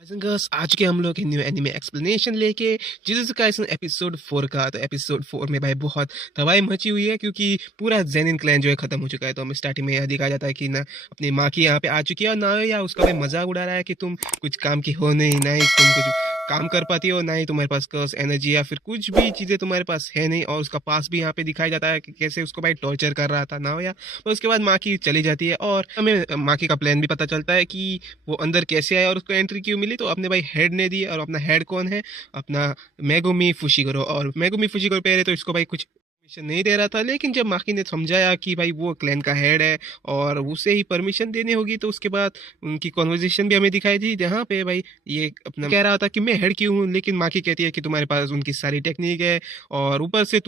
Girls आज के हम लोग न्यू एनिमे एक्सप्लेनेशन लेके जुजुत्सु काइसन एपिसोड 4 का। तो एपिसोड 4 में भाई बहुत तबाही मची हुई है क्योंकि पूरा जेनिन क्लैन जो है खत्म हो चुका है। तो हमें स्टार्टिंग में यह दिखाया जाता है कि ना अपनी माँ की यहाँ पे आ चुकी है और ना या उसका भाई मजाक उड़ा रहा है कि तुम कुछ काम की हो नहीं, ना ही तुम कुछ काम कर पाती हो, ना ही तुम्हारे पास कर्स एनर्जी या फिर कुछ भी चीजें तुम्हारे पास है नहीं। और उसका पास भी यहाँ पे दिखाया जाता है कि कैसे उसको भाई टॉर्चर कर रहा था ना या। तो उसके बाद माँ की चली जाती है और हमें माँ की का प्लान भी पता चलता है कि वो अंदर कैसे आया और उसको एंट्री क्यों मिली। तो अपने भाई हेड ने दी और अपना हेड कौन है, अपना मेगुमी फुशिगोरो। और मेगुमी फुशिगोरो पहले तो इसको भाई कुछ परमिशन नहीं दे रहा था, लेकिन जब माकी ने समझाया कि भाई वो क्लैन का हेड है और उसे ही परमिशन देनी होगी, तो उसके बाद उनकी कॉन्वर्जेशन भी हमें दिखाई दी जहाँ पे भाई ये अपना कह रहा था कि मैं हेड क्यों हूँ, लेकिन माकी कहती है कि तुम्हारे पास उनकी सारी टेक्निक है और ऊपर से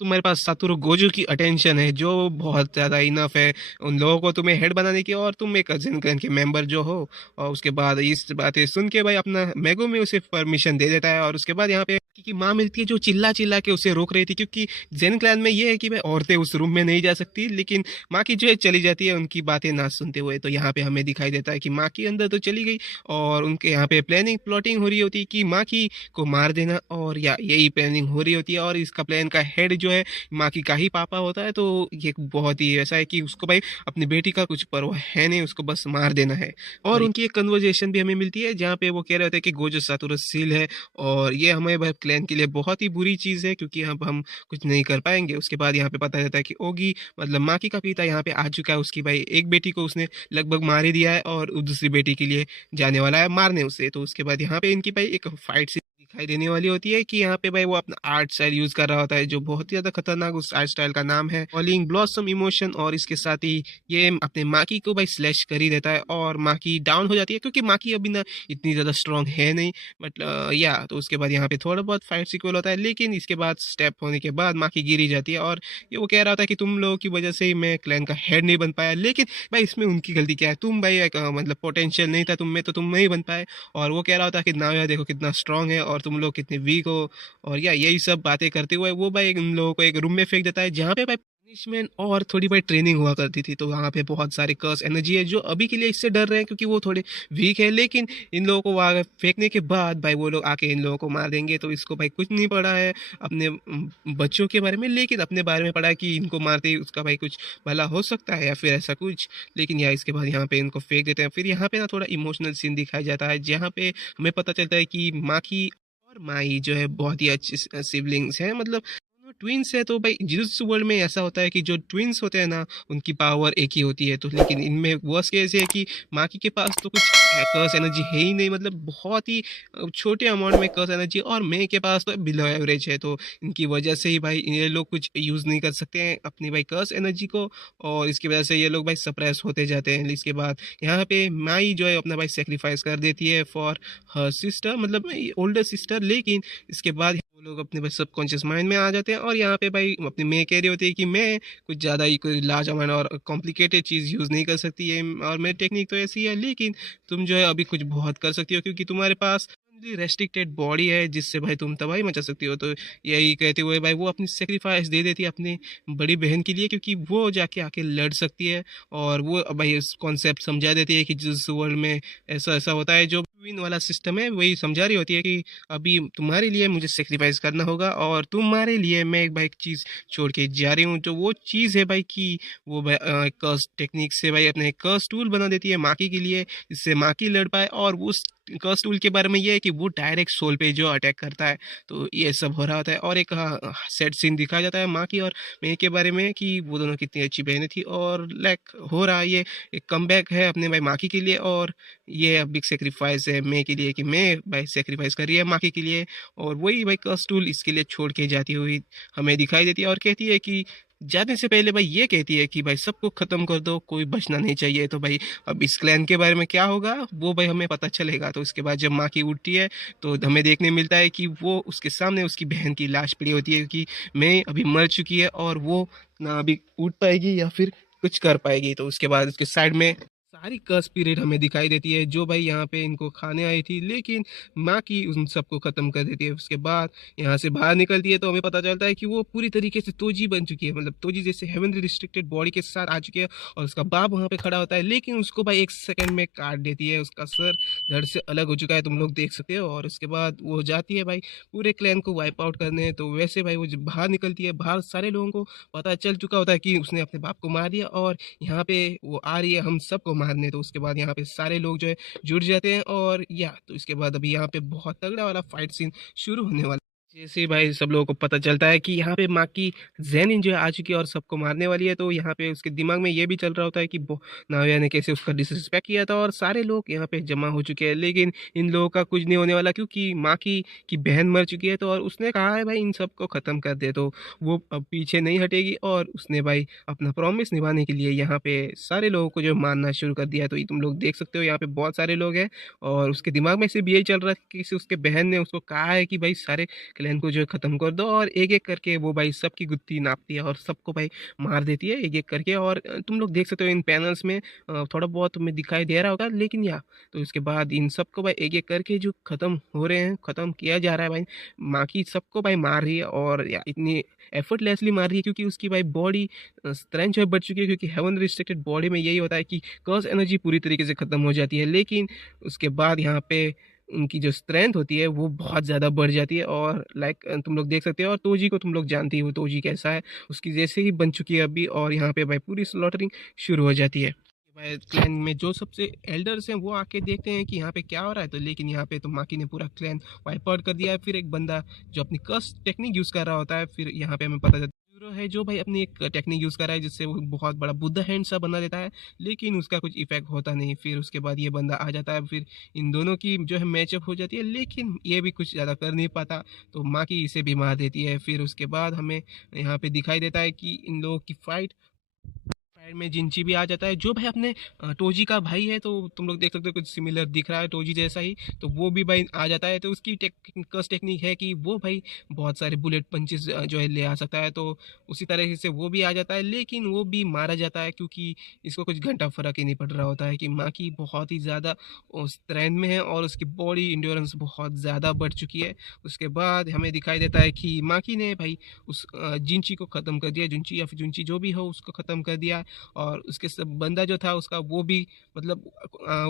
तुम्हारे पास सातोरो गोजू की अटेंशन है जो बहुत ज़्यादा इनफ है उन लोगों को तुम्हें हेड बनाने की, और तुम एक अर्जेंट क्लैन के मेंबर जो हो। और उसके बाद इस बातें सुन के भाई अपना मैगो में उसे परमिशन दे देता है। और उसके बाद यहाँ पे की माँ मिलती है जो चिल्ला चिल्ला के उसे रोक रही थी, क्योंकि जेन क्लैन में ये है कि भाई औरतें उस रूम में नहीं जा सकती, लेकिन माँ की जो है चली जाती है उनकी बातें ना सुनते हुए। तो यहाँ पे हमें दिखाई देता है कि माँ की अंदर तो चली गई और उनके यहाँ पे प्लानिंग प्लॉटिंग हो रही होती है कि माँ की को मार देना, और या यही प्लानिंग हो रही होती है। और इसका प्लान का हेड जो है माँ की का ही पापा होता है। तो ये बहुत ही ऐसा है कि उसको भाई अपनी बेटी का कुछ परवाह है नहीं, उसको बस मार देना है। और उनकी एक कन्वर्जेशन भी हमें मिलती है जहाँ पे वो कह रहे होते हैं कि गोजो सातोरो सील है और ये हमें भाई क्लैन के लिए बहुत ही बुरी चीज़ है क्योंकि अब हम कुछ नहीं कर पाएंगे। उसके बाद यहाँ पे पता चलता है कि ओगी मतलब माँ की का पिता यहाँ पे आ चुका है, उसकी भाई एक बेटी को उसने लगभग मार ही दिया है और दूसरी बेटी के लिए जाने वाला है मारने उसे। तो उसके बाद यहाँ पे इनकी भाई एक फाइट दिखाई देने वाली होती है कि यहाँ पे भाई वो अपना आर्ट स्टाइल यूज कर रहा होता है जो बहुत ही ज्यादा खतरनाक। उस आर्ट स्टाइल का नाम है फॉलिंग ब्लॉसम इमोशन, और इसके साथ ही ये अपने माकी को भाई स्लैश कर ही देता है और माकी डाउन हो जाती है क्योंकि माकी अभी ना इतनी ज्यादा स्ट्रांग है नहीं। मतलब या तो उसके बाद यहाँ पे थोड़ा बहुत फाइट सिक्वल होता है, लेकिन इसके बाद स्टेप होने के बाद माकी गिरी जाती है और ये वो कह रहा था कि तुम लोगों की वजह से ही मैं क्लैन का हेड नहीं बन पाया। लेकिन भाई इसमें उनकी गलती क्या है, तुम भाई एक मतलब पोटेंशियल नहीं था तुम में तो तुम नहीं बन पाए। और वो कह रहा था कि नाया देखो कितना स्ट्रांग है और तुम लोग कितने वीक हो। और या यही सब बातें करते हुए वो भाई उन लोगों को एक रूम में फेंक देता है जहाँ पे भाई पनिशमेंट और थोड़ी भाई ट्रेनिंग हुआ करती थी। तो वहाँ पे बहुत सारे कर्स एनर्जी है जो अभी के लिए इससे डर रहे हैं क्योंकि वो थोड़े वीक है, लेकिन इन लोगों को वहाँ फेंकने के बाद भाई वो लोग आके इन लोगों को मार देंगे। तो इसको भाई कुछ नहीं पड़ा है अपने बच्चों के बारे में, लेकिन अपने बारे में पढ़ा कि इनको मारते ही उसका भाई कुछ भला हो सकता है या फिर ऐसा कुछ। लेकिन या इसके बाद यहाँ पे इनको फेंक देते हैं। फिर यहाँ पे ना थोड़ा इमोशनल सीन दिखाया जाता है जहाँ पे हमें पता चलता है कि माँ की और माई जो है बहुत ही अच्छी सिबलिंग्स हैं, मतलब दोनों ट्विंस है। तो भाई जुजुत्सु वर्ल्ड में ऐसा होता है कि जो ट्विंस होते हैं ना उनकी पावर एक ही होती है। तो लेकिन इनमें वर्स्ट केस है कि माकी के पास तो कुछ कर्स एनर्जी है ही नहीं, मतलब बहुत ही छोटे अमाउंट में कर्स एनर्जी, और मे के पास तो बिलो एवरेज है। तो इनकी वजह से ही भाई ये लोग कुछ यूज़ नहीं कर सकते हैं अपनी भाई कर्स एनर्जी को, और इसकी वजह से ये लोग भाई सप्रेस होते जाते हैं। इसके बाद यहाँ पे माई जो है अपना भाई सेक्रीफाइस कर देती है फॉर हर सिस्टर, मतलब ओल्डर सिस्टर। लेकिन इसके बाद वो लोग अपने भाई सबकॉन्शियस माइंड में आ जाते हैं और यहाँ पे भाई अपनी मैं कह रही होती है कि मैं कुछ ज़्यादा ही कोई लार्ज अमाउंट और कॉम्प्लिकेटेड चीज़ यूज़ नहीं कर सकती है और मेरी टेक्निक तो ऐसी है, लेकिन तुम जो है अभी कुछ बहुत कर सकती हो क्योंकि तुम्हारे पास रेस्ट्रिक्टेड बॉडी है जिससे भाई तुम तबाही मचा सकती हो। तो यही कहते हुए भाई वो अपनी सेक्रीफाइस दे देती है अपनी बड़ी बहन के लिए क्योंकि वो जाके आके लड़ सकती है। और वो भाई इस कॉन्सेप्ट समझा देती है कि जिस वर्ल्ड में ऐसा ऐसा होता है, जो विन वाला सिस्टम है वही समझा रही होती है कि अभी तुम्हारे लिए मुझे सेक्रीफाइस करना होगा और तुम्हारे लिए मैं एक भाई एक चीज़ छोड़ के जा रही हूँ। जो वो चीज़ है भाई कि वो भाई कर्स टेक्निक से भाई अपने कर्स टूल बना देती है माकी के लिए, जिससे माकी लड़ पाए। और उस कर्स टूल के बारे में ये है कि वो डायरेक्ट सोल पे जो अटैक करता है। तो ये सब हो रहा होता है और एक सेट सीन दिखाया जाता है माँ की और मैं के बारे में कि वो दोनों कितनी अच्छी बहनें थी। और लाइक हो रहा है ये एक कमबैक है अपने भाई माकी के लिए, और ये बिग सेक्रीफाइस है मैं के लिए कि मैं भाई सेक्रीफाइस कर रही है माकी के लिए। और वही भाई कर्स टूल इसके लिए छोड़ के जाती हुई हमें दिखाई देती है और कहती है कि जाने से पहले भाई ये कहती है कि भाई सबको खत्म कर दो, कोई बचना नहीं चाहिए। तो भाई अब इस क्लैन के बारे में क्या होगा वो भाई हमें पता चलेगा। तो उसके बाद जब माँ की उठती है तो हमें देखने मिलता है कि वो उसके सामने उसकी बहन की लाश पड़ी होती है कि मैं अभी मर चुकी है और वो ना अभी उठ पाएगी या फिर कुछ कर पाएगी। तो उसके बाद उसके सारी कर्स पीरियड हमें दिखाई देती है जो भाई यहाँ पे इनको खाने आई थी, लेकिन माँ की उन सबको ख़त्म कर देती है। उसके बाद यहाँ से बाहर निकलती है तो हमें पता चलता है कि वो पूरी तरीके से तोजी बन चुकी है, मतलब तोजी जैसे हेवनली रिस्ट्रिक्टेड बॉडी के साथ आ चुकी है। और उसका बाप वहाँ पे खड़ा होता है, लेकिन उसको भाई 1 सेकंड में काट देती है, उसका सर धड़ से अलग हो चुका है, तुम लोग देख सकते हो। और उसके बाद वो जाती है भाई पूरे क्लैन को वाइप आउट करने। तो वैसे भाई वो जब बाहर निकलती है, बाहर सारे लोगों को पता चल चुका होता है कि उसने अपने बाप को मार दिया और यहाँ पे वो आ रही है हम सबको मारने। तो उसके बाद यहाँ पे सारे लोग जो है जुट जाते हैं और या तो इसके बाद अभी यहाँ पे बहुत तगड़ा वाला फाइट सीन शुरू होने वाला है। जैसे ही भाई सब लोगों को पता चलता है कि यहाँ पे माँ की ज़ेनिन जो है आ चुकी है और सबको मारने वाली है, तो यहाँ पे उसके दिमाग में ये भी चल रहा होता है कि नाविया ने कैसे उसका डिसरिस्पेक्ट किया था और सारे लोग यहाँ पे जमा हो चुके हैं। लेकिन इन लोगों का कुछ नहीं होने वाला, क्योंकि माँ की बहन मर चुकी है। तो और उसने कहा है भाई इन सबको ख़त्म कर दे, तो वो अब पीछे नहीं हटेगी और उसने भाई अपना प्रॉमिस निभाने के लिए यहाँ पे सारे लोगों को जो मारना शुरू कर दिया है। तो ये तुम लोग देख सकते हो यहाँ पे बहुत सारे लोग हैं और उसके दिमाग में से भी यही चल रहा है कि उसके बहन ने उसको कहा है कि भाई सारे क्लैन को जो है ख़त्म कर दो। और एक-एक करके वो भाई सबकी गुत्थी नापती है और सबको भाई मार देती है एक-एक करके। और तुम लोग देख सकते हो इन पैनल्स में थोड़ा बहुत तुम्हें दिखाई दे रहा होगा, लेकिन या तो इसके बाद इन सबको भाई एक-एक करके जो ख़त्म हो रहे हैं, ख़त्म किया जा रहा है भाई। माकी सबको भाई मार रही है और या इतनी एफर्टलेसली मार रही है, क्योंकि उसकी भाई बॉडी स्ट्रेंथ जो है बढ़ चुकी है, क्योंकि हेवन रिस्ट्रिक्टेड बॉडी में यही होता है कि कर्स एनर्जी पूरी तरीके से ख़त्म हो जाती है। लेकिन उसके बाद यहाँ पे उनकी जो स्ट्रेंथ होती है वो बहुत ज़्यादा बढ़ जाती है। और लाइक तुम लोग देख सकते हो, और तोजी को तुम लोग जानते हो तोजी कैसा है, उसकी जैसे ही बन चुकी है अभी। और यहाँ पे भाई पूरी स्लॉटरिंग शुरू हो जाती है। भाई क्लैन में जो सबसे एल्डर्स हैं वो आके देखते हैं कि यहाँ पे क्या हो रहा है, तो लेकिन यहाँ पे तो माकी ने पूरा क्लैन वाइप आउट कर दिया है। फिर एक बंदा जो अपनी कर्स टेक्निक यूज़ कर रहा होता है, फिर यहाँ पे हमें पता चलता है हीरो है जो भाई अपनी एक टेक्निक यूज़ कर रहा है जिससे वो बहुत बड़ा बुद्धा हैंड सा बना देता है, लेकिन उसका कुछ इफेक्ट होता नहीं। फिर उसके बाद ये बंदा आ जाता है, फिर इन दोनों की जो है मैचअप हो जाती है, लेकिन ये भी कुछ ज़्यादा कर नहीं पाता, तो माकी इसे भी मार देती है। फिर उसके बाद हमें यहाँ पे दिखाई देता है कि इन लोगों की फाइट साइड में जिंची भी आ जाता है, जो भाई अपने टोजी का भाई है। तो तुम लोग देख सकते हो कुछ सिमिलर दिख रहा है टोजी जैसा ही, तो वो भी भाई आ जाता है। तो उसकी कर्स टेक्निक है कि वो भाई बहुत सारे बुलेट पंचेस जो है ले आ सकता है, तो उसी तरह से वो भी आ जाता है, लेकिन वो भी मारा जाता है, क्योंकि इसको कुछ घंटा फर्क ही नहीं पड़ रहा होता है कि माँ की बहुत ही ज़्यादा स्ट्रेंथ में है और उसकी बॉडी इंड्योरेंस बहुत ज़्यादा बढ़ चुकी है। उसके बाद हमें दिखाई देता है कि माकी ने भाई उस जिंची को ख़त्म कर दिया, जुंची या फिर जुंची जो भी हो उसको ख़त्म कर दिया। और उसके बंदा जो था उसका वो भी मतलब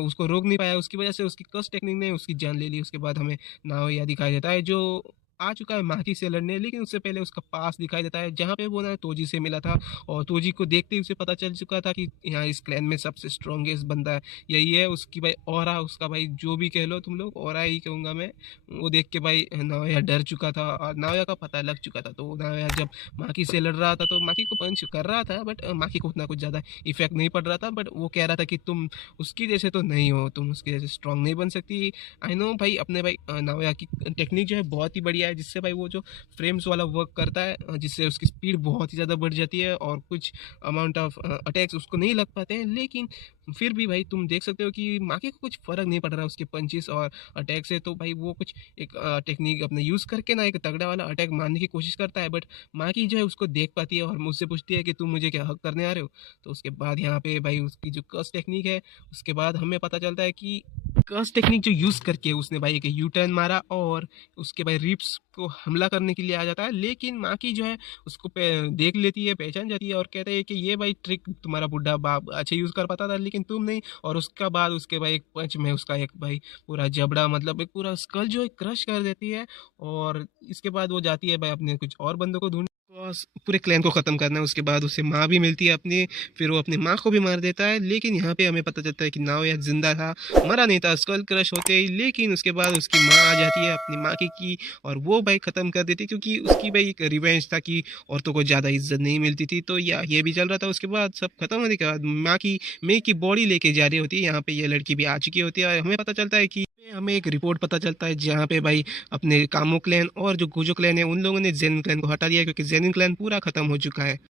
उसको रोक नहीं पाया, उसकी वजह से उसकी कर्स टेक्निक ने उसकी जान ले ली। उसके बाद हमें नाओया दिखाई देता है जो आ चुका है माकी से लड़ने, लेकिन उससे पहले उसका पास दिखाई देता है जहाँ पे वो ना तोजी से मिला था। और तोजी को देखते ही उसे पता चल चुका था कि यहाँ इस क्लैन में सबसे स्ट्रॉन्गेस्ट बंदा यही है। उसकी भाई ऑरा, उसका भाई जो भी कह लो तुम लोग, ऑरा ही कहूँगा मैं। वो देख के भाई नाओया डर चुका था और नाओया का पता लग चुका था। तो नाओया जब माकी से लड़ रहा था तो माकी को पंच कर रहा था, बट माकी को उतना कुछ ज़्यादा इफेक्ट नहीं पड़ रहा था। बट वो कह रहा था कि तुम उसकी जैसे तो नहीं हो, तुम उसकी जैसे स्ट्रांग नहीं बन सकती। आई नो भाई, अपने भाई नाओया की टेक्निक जो है बहुत ही बढ़िया है, जिससे भाई वो जो फ्रेम्स वाला वर्क करता है, जिससे उसकी स्पीड बहुत ही ज़्यादा बढ़ जाती है और कुछ अमाउंट ऑफ अटैक्स उसको नहीं लग पाते हैं। लेकिन फिर भी भाई तुम देख सकते हो कि माकी को कुछ फ़र्क नहीं पड़ रहा है उसके पंचेस और अटैक से। तो भाई वो कुछ एक टेक्निक अपने यूज़ करके ना एक तगड़ा वाला अटैक मारने की कोशिश करता है, बट माकी जो है उसको देख पाती है और मुझसे पूछती है कि तुम मुझे क्या हक करने आ रहे हो। तो उसके बाद यहाँ पे भाई उसकी जो कर्स टेक्निक है, उसके बाद हमें पता चलता है कि कर्स टेक्निक जो यूज़ करके उसने भाई एक यू टर्न मारा और उसके भाई रिप्स को हमला करने के लिए आ जाता है। लेकिन माकी जो है उसको देख लेती है, पहचान जाती है और कहते हैं कि ये भाई ट्रिक तुम्हारा बुढ़ा बाप अच्छा यूज़ कर पाता था, लेकिन तुम नहीं। और उसका बाद उसके भाई एक पंच में उसका एक भाई पूरा जबड़ा, मतलब एक पूरा स्कल जो है क्रश कर देती है। और इसके बाद वो जाती है भाई अपने कुछ और बंदों को ढूंढ, पूरे क्लैन को ख़त्म करना है। उसके बाद उसे माँ भी मिलती है अपनी, फिर वो अपनी माँ को भी मार देता है। लेकिन यहाँ पे हमें पता चलता है कि नाओया जिंदा था, मरा नहीं था स्कल क्रश होते ही। लेकिन उसके बाद उसकी माँ आ जाती है अपनी माँ की और वो भाई ख़त्म कर देती है, क्योंकि उसकी भाई एक रिवेंज था कि औरतों को ज़्यादा इज्जत नहीं मिलती थी। तो या ये भी चल रहा था। उसके बाद सब खत्म होने के बाद माँ की मेई की बॉडी लेके जा रही होती है, यहाँ पे ये लड़की भी आ चुकी होती है। और हमें पता चलता है कि हमें एक रिपोर्ट पता चलता है जहाँ पे भाई अपने कामो क्लैन और जो गोजो क्लैन है उन लोगों ने जेनिन क्लैन को हटा दिया, क्योंकि जेनिन क्लैन पूरा खत्म हो चुका है।